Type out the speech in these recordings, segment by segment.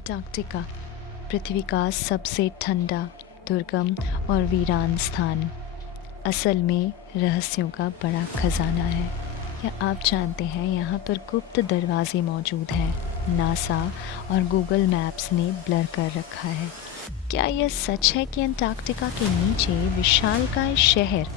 Antarctica पृथ्वी का सबसे ठंडा, दुर्गम और वीरान स्थान असल में रहस्यों का बड़ा खजाना है। क्या आप जानते हैं यहाँ पर गुप्त दरवाजे मौजूद हैं? नासा और गूगल मैप्स ने ब्लर कर रखा है। क्या यह सच है कि अंटार्कटिका के नीचे विशालकाय शहर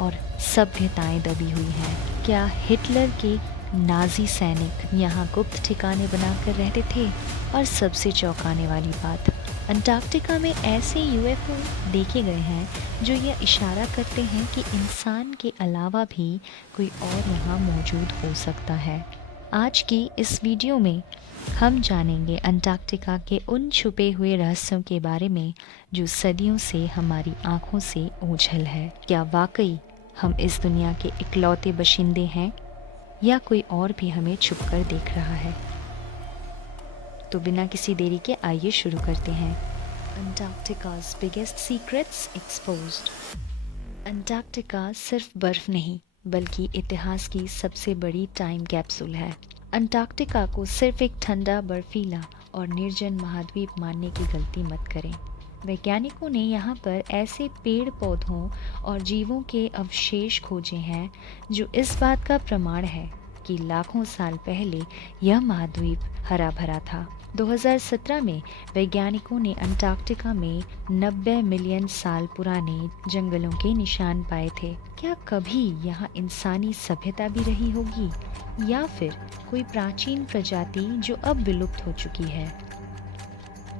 और सभ्यताएं दबी हुई हैं? क्या हिटलर के नाजी सैनिक यहाँ गुप्त ठिकाने बनाकर रहते थे? और सबसे चौंकाने वाली बात, अंटार्कटिका में ऐसे यूएफओ देखे गए हैं जो यह इशारा करते हैं कि इंसान के अलावा भी कोई और यहाँ मौजूद हो सकता है। आज की इस वीडियो में हम जानेंगे अंटार्कटिका के उन छुपे हुए रहस्यों के बारे में जो सदियों से हमारी आंखों से ओझल है। क्या वाकई हम इस दुनिया के इकलौते बाशिंदे हैं या कोई और भी हमें छुपकर देख रहा है? तो बिना किसी देरी के आइए शुरू करते हैं। अंटार्कटिका's बिगेस्ट सीक्रेट्स एक्सपोज्ड। अंटार्कटिका सिर्फ बर्फ नहीं बल्कि इतिहास की सबसे बड़ी टाइम कैप्सूल है। अंटार्कटिका को सिर्फ एक ठंडा, बर्फीला और निर्जन महाद्वीप मानने की गलती मत करें। वैज्ञानिकों ने यहाँ पर ऐसे पेड़ पौधों और जीवों के अवशेष खोजे हैं जो इस बात का प्रमाण है कि लाखों साल पहले यह महाद्वीप हरा भरा था। 2017 में वैज्ञानिकों ने अंटार्कटिका में 90 मिलियन साल पुराने जंगलों के निशान पाए थे। क्या कभी यहाँ इंसानी सभ्यता भी रही होगी या फिर कोई प्राचीन प्रजाति जो अब विलुप्त हो चुकी है?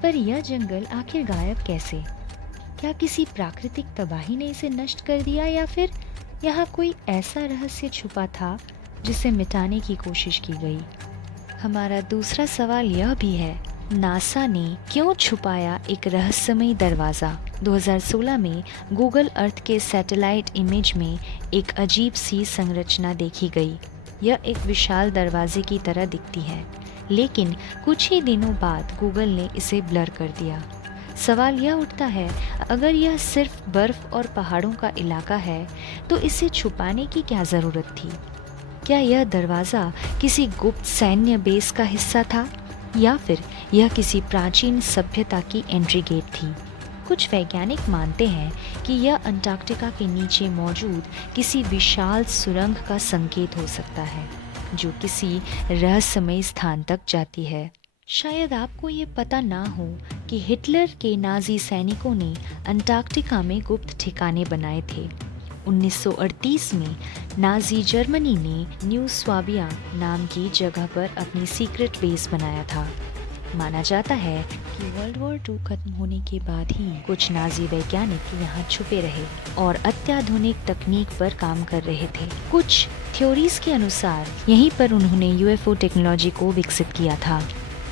पर यह जंगल आखिर गायब कैसे? क्या किसी प्राकृतिक तबाही ने इसे नष्ट कर दिया या फिर यहाँ कोई ऐसा रहस्य छुपा था जिसे मिटाने की कोशिश की गई? हमारा दूसरा सवाल यह भी है, नासा ने क्यों छुपाया एक रहस्यमयी दरवाज़ा? 2016 में गूगल अर्थ के सैटेलाइट इमेज में एक अजीब सी संरचना देखी गई। यह एक विशाल दरवाजे की तरह दिखती है, लेकिन कुछ ही दिनों बाद गूगल ने इसे ब्लर कर दिया। सवाल यह उठता है, अगर यह सिर्फ बर्फ और पहाड़ों का इलाका है तो इसे छुपाने की क्या ज़रूरत थी? क्या यह दरवाज़ा किसी गुप्त सैन्य बेस का हिस्सा था या फिर यह किसी प्राचीन सभ्यता की एंट्री गेट थी? कुछ वैज्ञानिक मानते हैं कि यह अंटार्कटिका के नीचे मौजूद किसी विशाल सुरंग का संकेत हो सकता है जो किसी रहस्यमयी स्थान तक जाती है। शायद आपको ये पता ना हो कि हिटलर के नाजी सैनिकों ने अंटार्कटिका में गुप्त ठिकाने बनाए थे। 1938 में नाजी जर्मनी ने न्यू स्वाबिया नाम की जगह पर अपनी सीक्रेट बेस बनाया था। माना जाता है कि वर्ल्ड वॉर 2 खत्म होने के बाद ही कुछ नाजी वैज्ञानिक यहाँ छुपे रहे और अत्याधुनिक तकनीक पर काम कर रहे थे। कुछ थ्योरीज के अनुसार यहीं पर उन्होंने यूएफओ टेक्नोलॉजी को विकसित किया था।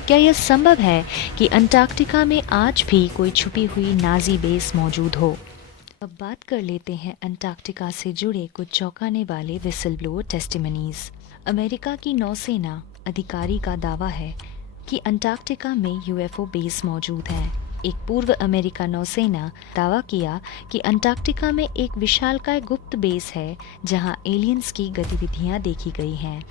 क्या यह संभव है कि अंटार्कटिका में आज भी कोई छुपी हुई नाजी बेस मौजूद हो? अब बात कर लेते हैं अंटार्कटिका से जुड़े कुछ चौंकाने वाले विसल ब्लोअर टेस्टिमनीज। अमेरिका की नौसेना अधिकारी का दावा है कि अंटार्कटिका में यूएफओ बेस मौजूद है। एक पूर्व अमेरिका नौसेना दावा किया कि अंटार्कटिका में एक विशालकाय गुप्त बेस है जहां एलियंस की गतिविधियां देखी गई हैं।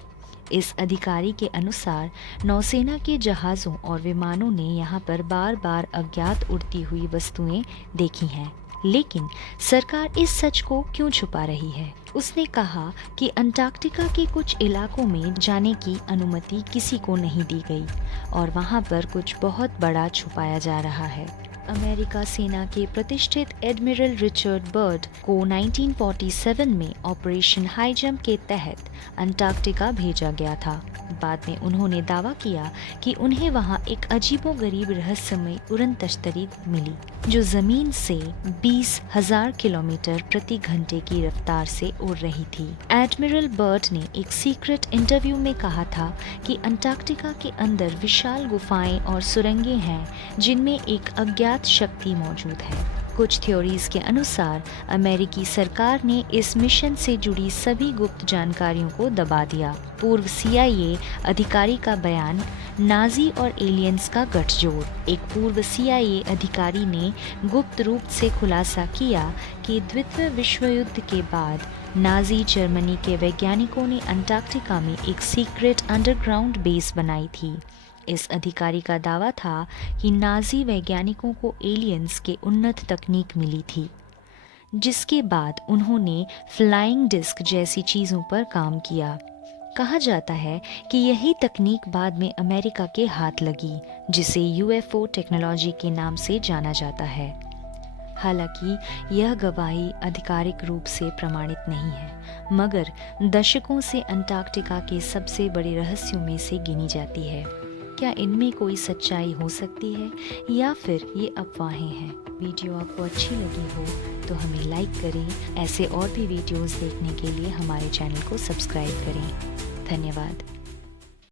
इस अधिकारी के अनुसार नौसेना के जहाज़ों और विमानों ने यहां पर बार बार अज्ञात उड़ती हुई वस्तुएं देखी हैं, लेकिन सरकार इस सच को क्यों छुपा रही है? उसने कहा कि अंटार्कटिका के कुछ इलाकों में जाने की अनुमति किसी को नहीं दी गई और वहां पर कुछ बहुत बड़ा छुपाया जा रहा है। अमेरिका सेना के प्रतिष्ठित एडमिरल रिचर्ड बर्ड को 1947 में ऑपरेशन हाई जंप के तहत अंटार्कटिका भेजा गया था। बाद में उन्होंने दावा किया कि उन्हें वहां एक अजीबोगरीब रहस्यमय उड़न तश्तरी मिली जो जमीन से 20,000 किलोमीटर प्रति घंटे की रफ्तार से उड़ रही थी। एडमिरल बर्ड ने एक सीक्रेट इंटरव्यू में कहा था कि अंटार्कटिका के अंदर विशाल गुफाएं और सुरंगें हैं जिनमें एक अज्ञात शक्ति मौजूद है। कुछ थ्योरीज के अनुसार अमेरिकी सरकार ने इस मिशन से जुड़ी सभी गुप्त जानकारियों को दबा दिया। पूर्व सीआईए अधिकारी का बयान, नाजी और एलियंस का गठजोड़। एक पूर्व सीआईए अधिकारी ने गुप्त रूप से खुलासा किया कि द्वितीय विश्व युद्ध के बाद नाजी जर्मनी के वैज्ञानिकों ने अंटार्कटिका में एक सीक्रेट अंडरग्राउंड बेस बनाई थी। इस अधिकारी का दावा था कि नाज़ी वैज्ञानिकों को एलियंस के उन्नत तकनीक मिली थी, जिसके बाद उन्होंने फ्लाइंग डिस्क जैसी चीज़ों पर काम किया। कहा जाता है कि यही तकनीक बाद में अमेरिका के हाथ लगी, जिसे यूएफओ टेक्नोलॉजी के नाम से जाना जाता है। हालांकि यह गवाही आधिकारिक रूप से प्रमाणित नहीं है, मगर दशकों से अंटार्कटिका के सबसे बड़े रहस्यों में से गिनी जाती है। क्या इनमें कोई सच्चाई हो सकती है या फिर ये अफवाहें हैं? वीडियो आपको अच्छी लगी हो तो हमें लाइक करें। ऐसे और भी वीडियोस देखने के लिए हमारे चैनल को सब्सक्राइब करें। धन्यवाद।